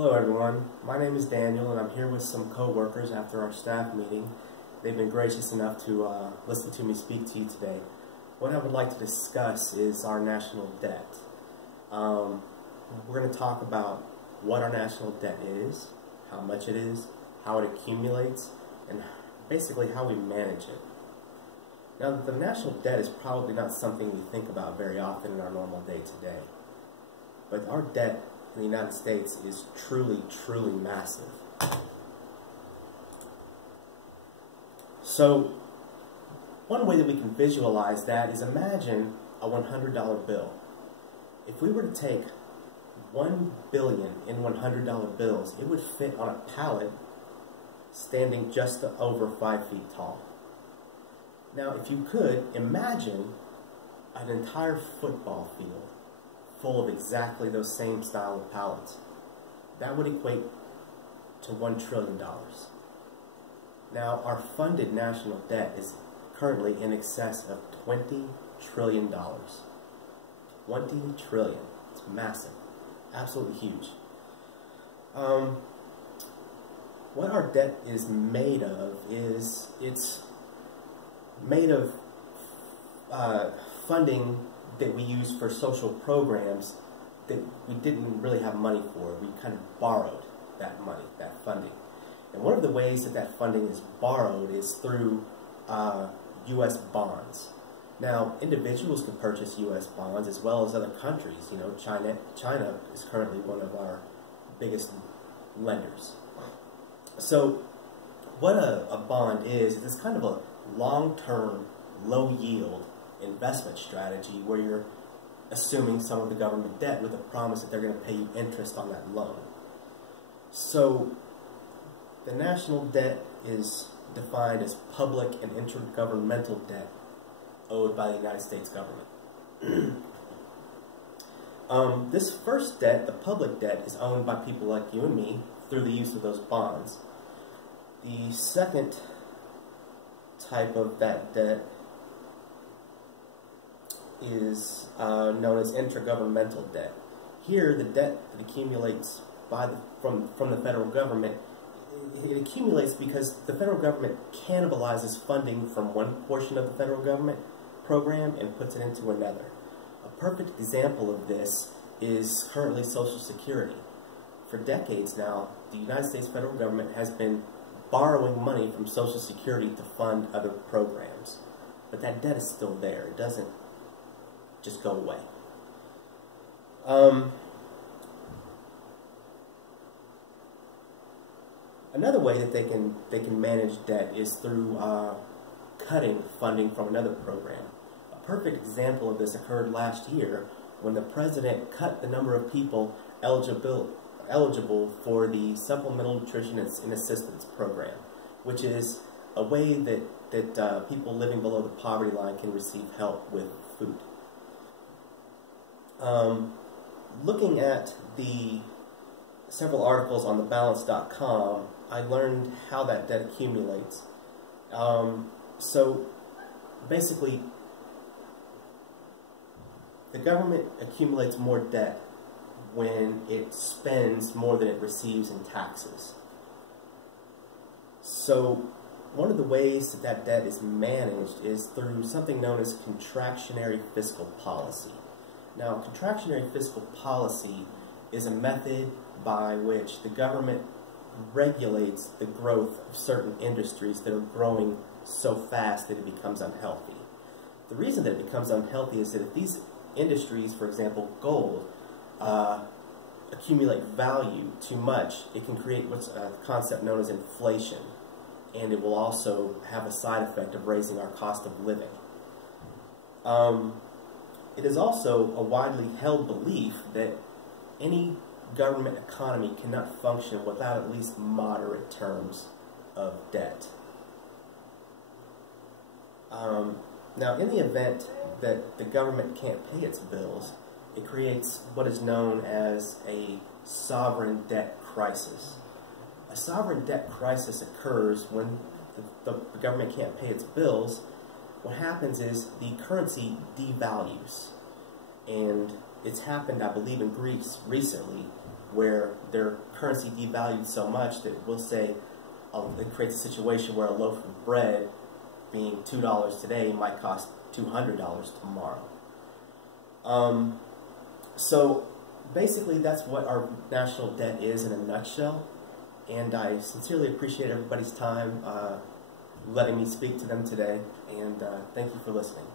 Hello everyone, my name is Daniel and I'm here with some co-workers after our staff meeting. They've been gracious enough to listen to me speak to you today. What I would like to discuss is our national debt. We're going to talk about what our national debt is, how much it is, how it accumulates, and basically how we manage it. Now, the national debt is probably not something we think about very often in our normal day-to-day. But our debt in the United States is truly, truly massive. So, one way that we can visualize that is imagine a $100 bill. If we were to take 1 billion in $100 bills, it would fit on a pallet standing just over 5 feet tall. Now, if you could, imagine an entire football field full of exactly those same style of pallets. That would equate to $1 trillion. Now, our funded national debt is currently in excess of $20 trillion. 20 trillion. It's massive. Absolutely huge. What our debt is made of is it's made of funding that we use for social programs that we didn't really have money for. We kind of borrowed that money, that funding. And one of the ways that that funding is borrowed is through U.S. bonds. Now, individuals can purchase U.S. bonds as well as other countries. You know, China is currently one of our biggest lenders. So, what a bond is it's kind of a long-term, low-yield investment strategy where you're assuming some of the government debt with a promise that they're going to pay you interest on that loan. So, the national debt is defined as public and intergovernmental debt owed by the United States government. This first debt, the public debt, is owned by people like you and me through the use of those bonds. The second type of that debt is known as intergovernmental debt. Here, the debt that accumulates from the federal government, it accumulates because the federal government cannibalizes funding from one portion of the federal government program and puts it into another. A perfect example of this is currently Social Security. For decades now, the United States federal government has been borrowing money from Social Security to fund other programs. But that debt is still there. It doesn't just go away. Another way that they can manage debt is through cutting funding from another program. A perfect example of this occurred last year when the president cut the number of people eligible for the Supplemental Nutrition and Assistance Program, which is a way that people living below the poverty line can receive help with food. Looking at the several articles on thebalance.com, I learned how that debt accumulates. So basically, the government accumulates more debt when it spends more than it receives in taxes. So one of the ways that that debt is managed is through something known as contractionary fiscal policy. Now, contractionary fiscal policy is a method by which the government regulates the growth of certain industries that are growing so fast that it becomes unhealthy. The reason that it becomes unhealthy is that if these industries, for example, gold, accumulate value too much, it can create what's a concept known as inflation, and it will also have a side effect of raising our cost of living. It is also a widely held belief that any government economy cannot function without at least moderate terms of debt. Now, in the event that the government can't pay its bills, it creates what is known as a sovereign debt crisis. A sovereign debt crisis occurs when the government can't pay its bills. What happens is the currency devalues, and it's happened, I believe, in Greece recently, where their currency devalued so much that we'll say it creates a situation where a loaf of bread being $2 today might cost $200 tomorrow. So basically that's what our national debt is in a nutshell, and I sincerely appreciate everybody's time letting me speak to them today, and thank you for listening.